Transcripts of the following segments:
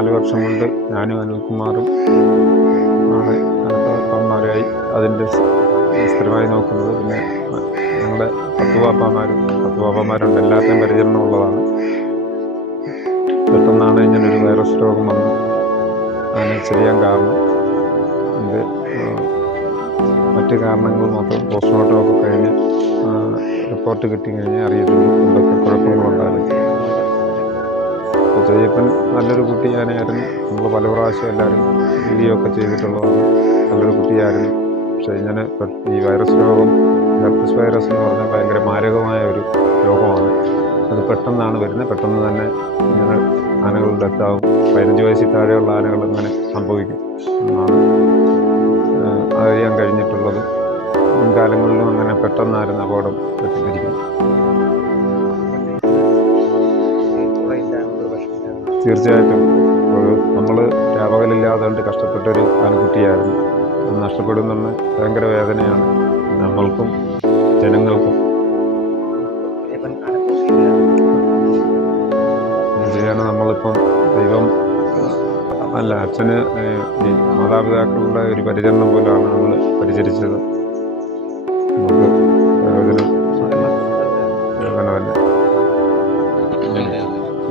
4 വർഷം കൊണ്ട് ഞാനും അനിൽകുമാറും ആണ് പാപ്പാന്മാരായി അതിൻ്റെ സ്ഥിരമായി നോക്കുന്നത്. പിന്നെ ഞങ്ങളുടെ 10 പാപ്പാന്മാരുണ്ട്, എല്ലാവരുടെയും പരിചരണം ഉള്ളതാണ്. പെട്ടെന്നാണ് ഇങ്ങനൊരു വൈറസ് രോഗം വന്ന് അതിനെ ചെയ്യാൻ കാരണം. ഇത് മറ്റ് കാരണങ്ങൾ മാത്രം പോസ്റ്റ്മോർട്ടമൊക്കെ കഴിഞ്ഞ് റിപ്പോർട്ട് കിട്ടിക്കഴിഞ്ഞ് അറിയത്തുള്ളൂ എന്തൊക്കെ കുഴപ്പങ്ങളുണ്ടായിരുന്നു. ചെയ്യപ്പൻ നല്ലൊരു കുട്ടിയാനായിരുന്നു. നമ്മൾ പല പ്രാവശ്യം എല്ലാവരും വീഡിയോ ഒക്കെ ചെയ്തിട്ടുള്ളതാണ്. നല്ലൊരു കുട്ടിയായിരുന്നു. പക്ഷേ ഇങ്ങനെ ഈ വൈറസ് രോഗം, ഹെർപ്പിസ് വൈറസ് എന്ന് പറഞ്ഞാൽ ഭയങ്കര മാരകമായ ഒരു രോഗമാണ്. അത് പെട്ടെന്നാണ് വരുന്നത്. പെട്ടെന്ന് തന്നെ ഇങ്ങനെ ആനകൾ ഡെത്താവും. 15 വയസ്സിൽ താഴെയുള്ള ആനകൾ ഇങ്ങനെ സംഭവിക്കും എന്നാണ് അറിയാൻ കഴിഞ്ഞിട്ടുള്ളത്. മുൻകാലങ്ങളിലും അങ്ങനെ പെട്ടെന്നായിരുന്നു അപകടം പറ്റിയിരിക്കുന്നത്. തീർച്ചയായിട്ടും നമ്മൾ രാപകലില്ലാതെ കൊണ്ട് കഷ്ടപ്പെട്ടൊരു ആൺകുട്ടിയായിരുന്നു. നഷ്ടപ്പെടുമെന്ന് ഭയങ്കര വേദനയാണ് നമ്മൾക്കും ജനങ്ങൾക്കും. ചെയ്യാണ് നമ്മളിപ്പം ദൈവം അല്ല, അച്ഛന് ഈ മാതാപിതാക്കളുടെ ഒരു പരിചരണം പോലെയാണ് നമ്മൾ പരിചരിച്ചത്. നമുക്ക് പ്രയോജനമല്ല.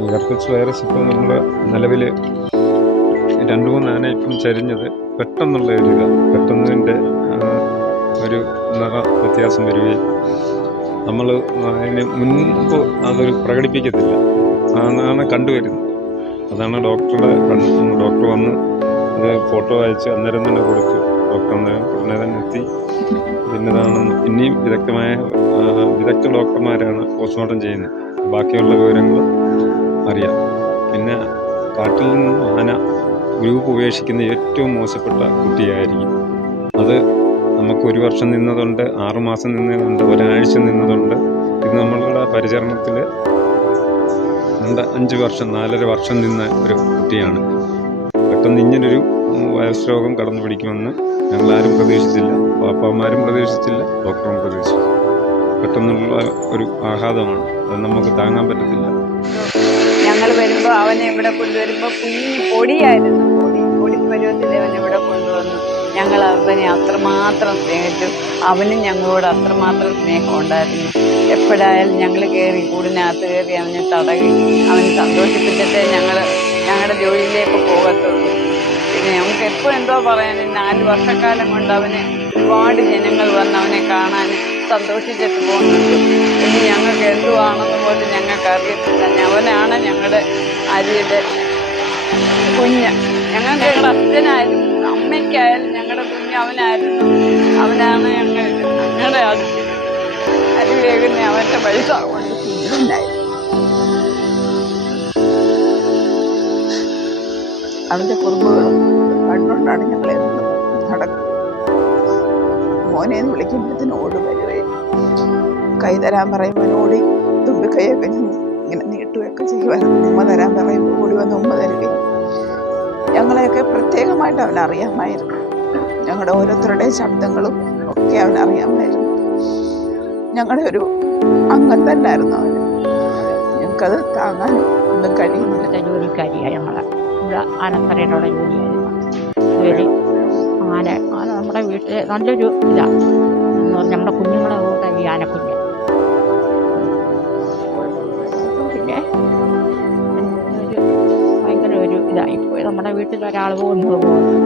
ഈ ഹെർപ്പിസ് വൈറസ് ഇപ്പം നമ്മൾ നിലവിൽ 2-3 ആന ഇപ്പം ചരിഞ്ഞത് പെട്ടെന്നുള്ള ഒരു ഇതാണ്. പെട്ടെന്നതിൻ്റെ ഒരു നിറ വ്യത്യാസം വരികയും നമ്മൾ അതിന് മുൻപ് അതൊരു പ്രകടിപ്പിക്കത്തില്ല, അതാണ് കണ്ടുവരുന്നത്. അതാണ് ഡോക്ടർ വന്ന് അത് ഫോട്ടോ അയച്ച് അന്നേരം തന്നെ കൊടുത്തു. ഡോക്ടർ അന്നേരം ഉടനെ തന്നെ എത്തി. പിന്നതാണെന്ന് പിന്നെയും വിദഗ്ധ ഡോക്ടർമാരാണ് പോസ്റ്റ്മോർട്ടം ചെയ്യുന്നത്. ബാക്കിയുള്ള വിവരങ്ങൾ അറിയാം. പിന്നെ കാട്ടിൽ നിന്ന് ആന ഗ്രൂപ്പ് ഉപേക്ഷിക്കുന്ന ഏറ്റവും മോശപ്പെട്ട കുട്ടിയായിരിക്കും. അത് നമുക്ക് 1 വർഷം നിന്നതുണ്ട്, 6 മാസം നിന്നതുണ്ട്, ഒരാഴ്ച നിന്നതുണ്ട്. ഇത് നമ്മളുടെ പരിചരണത്തിൽ 5 വർഷം 4.5 വർഷം നിന്ന ഒരു കുട്ടിയാണ്. പെട്ടെന്ന് ഇങ്ങനൊരു വൈറസ് രോഗം കടന്നു പിടിക്കുമെന്ന് ഞങ്ങളാരും പ്രതീക്ഷിച്ചില്ല. പാപ്പാന്മാരും പ്രതീക്ഷിച്ചില്ല, ഡോക്ടറും പ്രതീക്ഷിച്ചില്ല. പെട്ടെന്നുള്ള ഒരു ആഘാതമാണ്, അത് നമുക്ക് താങ്ങാൻ പറ്റത്തില്ല. ഞങ്ങൾ വരുമ്പോൾ അവനെ ഇവിടെ കൊണ്ടുവരുമ്പോൾ പൊടിയായിരുന്നു. പൊടി പരുവത്തിൽ അവൻ ഇവിടെ കൊണ്ടുവന്നു. ഞങ്ങൾ അവനെ അത്രമാത്രം സ്നേഹിച്ചു. അവനും ഞങ്ങളോട് അത്രമാത്രം സ്നേഹം ഉണ്ടായിരുന്നു. എപ്പോഴായാലും ഞങ്ങൾ കൂടിനകത്ത് കയറി അവനെ തടകി അവനെ സന്തോഷിപ്പിച്ചിട്ടേ ഞങ്ങളുടെ ജോലിയിലേക്ക് പോകത്തുള്ളൂ. പിന്നെ ഞങ്ങൾക്ക് എപ്പോൾ എന്തോ പറയാനും 4 വർഷക്കാലം കൊണ്ട് അവന് ഒരുപാട് ജനങ്ങൾ വന്ന് അവനെ കാണാൻ സന്തോഷിച്ചിട്ട് പോകുന്നുണ്ട്. ഇനി ഞങ്ങൾക്ക് എന്തുവാണെന്ന് പോലും ഞങ്ങൾക്ക് അറിയത്തില്ല. അവനാണ് ഞങ്ങളുടെ അരിയുടെ കുഞ്ഞ്. ഞങ്ങളുടെ അച്ഛനായാലും അമ്മയ്ക്കായാലും ഞങ്ങളുടെ കുഞ്ഞ് അവനായിരുന്നു. അവനാണ് ഞങ്ങളുടെ അരി വേകുന്ന അവൻ്റെ പൈസ കൊണ്ട് ഉണ്ടായിരുന്നു. അവൻ്റെ കുറുമ്പുകളും കണ്ടുകൊണ്ടാണ് ഞങ്ങൾ എന്നും നടക്കുന്നത്. മോനെന്ന് വിളിക്കുമ്പോഴത്തേന് ഓടി വരുകയും കൈ തരാൻ പറയുമ്പോൾ ഓടി തുമ്പിക്കൈയൊക്കെ ഇങ്ങനെ നീട്ടുകയൊക്കെ ചെയ്യുമായിരുന്നു. ഉമ്മ തരാൻ പറയുമ്പോൾ ഓടി വന്ന് ഉമ്മ തരുകയും. ഞങ്ങളെയൊക്കെ പ്രത്യേകമായിട്ട് അവനറിയാമായിരുന്നു. ഞങ്ങളുടെ ഓരോരുത്തരുടെയും ശബ്ദങ്ങളും ഒക്കെ അവനറിയാമായിരുന്നു. ഞങ്ങളുടെ ഒരു അംഗം തന്നെയായിരുന്നു അവന്. ഞങ്ങൾക്കത് താങ്ങാനും ഒന്നും കഴിയുന്നില്ല. ജോലിക്കാരിയാണ് ഞങ്ങളെ ഇവിടെ ആനത്തറയിലുള്ള ജോലിയായിരുന്നു. ജോലി ആന നമ്മുടെ വീട്ടിൽ നല്ലൊരു ഇതാണ് എന്ന് പറഞ്ഞാൽ നമ്മുടെ കുഞ്ഞുങ്ങളെ കൂടെ ഈ ആനക്കുഞ്ഞ്. പിന്നെ ഭയങ്കര ഒരു ഇതായിപ്പോയി. നമ്മുടെ വീട്ടിൽ ഒരാൾ പോകുന്നത് പോലെ